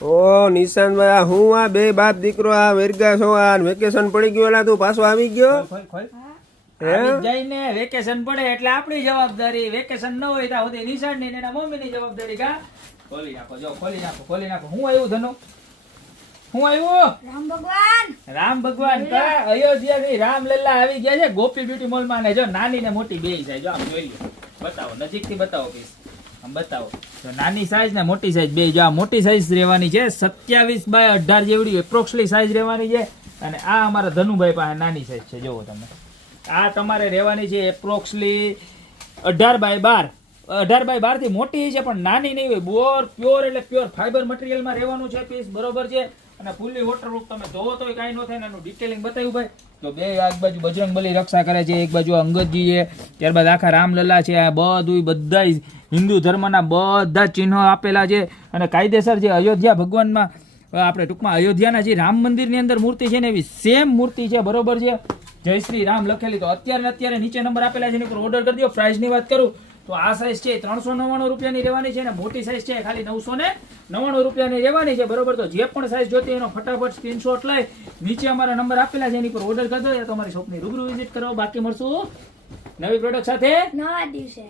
ઓ નિશાંતભાઈ હું આ બે બાપ દીકરો આ વેરગા છો આ વેકેશન પડી ગયું એટલે તું પાછો આવી ગયો જઈને વેકેશન પડે એટલે આપણી જવાબદારી, વેકેશન ન હોય ત્યાં સુધી નિશાળ ની એના મમ્મી ની જવાબદારી. કા ખોલી નાખો, જો ખોલી નાખો, ખોલી નાખો. હું આવ્યું ધનો, હું આવ્યું રામ ભગવાન કા અયોધ્યા થી રામલલ્લા આવી ગયા છે ગોપી બ્યુટી મોલ માં. ને જો નાની ને મોટી બે સાઈઝ, જો આમ જોઈ લો, બતાવો નજીક થી બતાવો પીસ, આમ બતાવો. તો નાની સાઈઝ ને મોટી સાઈઝ બે, જો આ મોટી સાઈઝ રહેવાની છે 27x18 જેવડી એપ્રોક્સલી સાઈઝ રહેવાની છે. અને આ અમારા ધનુભાઈ પાસે નાની સાઈઝ છે, જોવો તમે. આ તમારે રહેવાની છે એપ્રોક્સલી 18x12. 18x12 થી મોટી છે પણ નાની નહીં હોય. બોર પ્યોર એટલે પ્યોર ફાઈબર મટીરિયલમાં રહેવાનું છે પીસ, બરોબર છે. અને ફૂલી વોટરપ્રૂફ, તમે ધોવો તો કાંઈ ન થાય. એનું ડિટેલિંગ બતાવ્યું ભાઈ. તો બે એક બાજુ બજરંગબલી રક્ષા કરે છે, એક બાજુ અંગદજી છે, ત્યારબાદ આખા રામલલ્લા છે. આ બધું બધા હિન્દુ ધર્મના બધા ચિહ્નો આપેલા છે. અને કાયદેસર જે અયોધ્યા ભગવાનમાં આપણે ટૂંકમાં અયોધ્યાના જે રામ મંદિરની અંદર મૂર્તિ છે ને એવી સેમ મૂર્તિ છે, બરોબર છે. જય શ્રી રામ લખેલી. તો અત્યારે નીચે નંબર આપેલા છે, એની ઉપર ઓર્ડર કરી દો. પ્રાઇસની વાત કરું તો આ સાઈઝ છે 399 રૂપિયાની રહેવાની છે, અને મોટી સાઈઝ છે ખાલી 999 રૂપિયાની રહેવાની છે, બરોબર. તો જે પણ સાઈઝ જોતી એનો ફટાફટ સ્ક્રીનશોટ લઈ નીચે અમારા નંબર આપેલા છે એની પર ઓર્ડર કરી દો, યા તમારી શોપની રૂબરૂ વિઝિટ કરો. બાકી મળશું નવી પ્રોડક્ટ સાથે નવા દિવસે.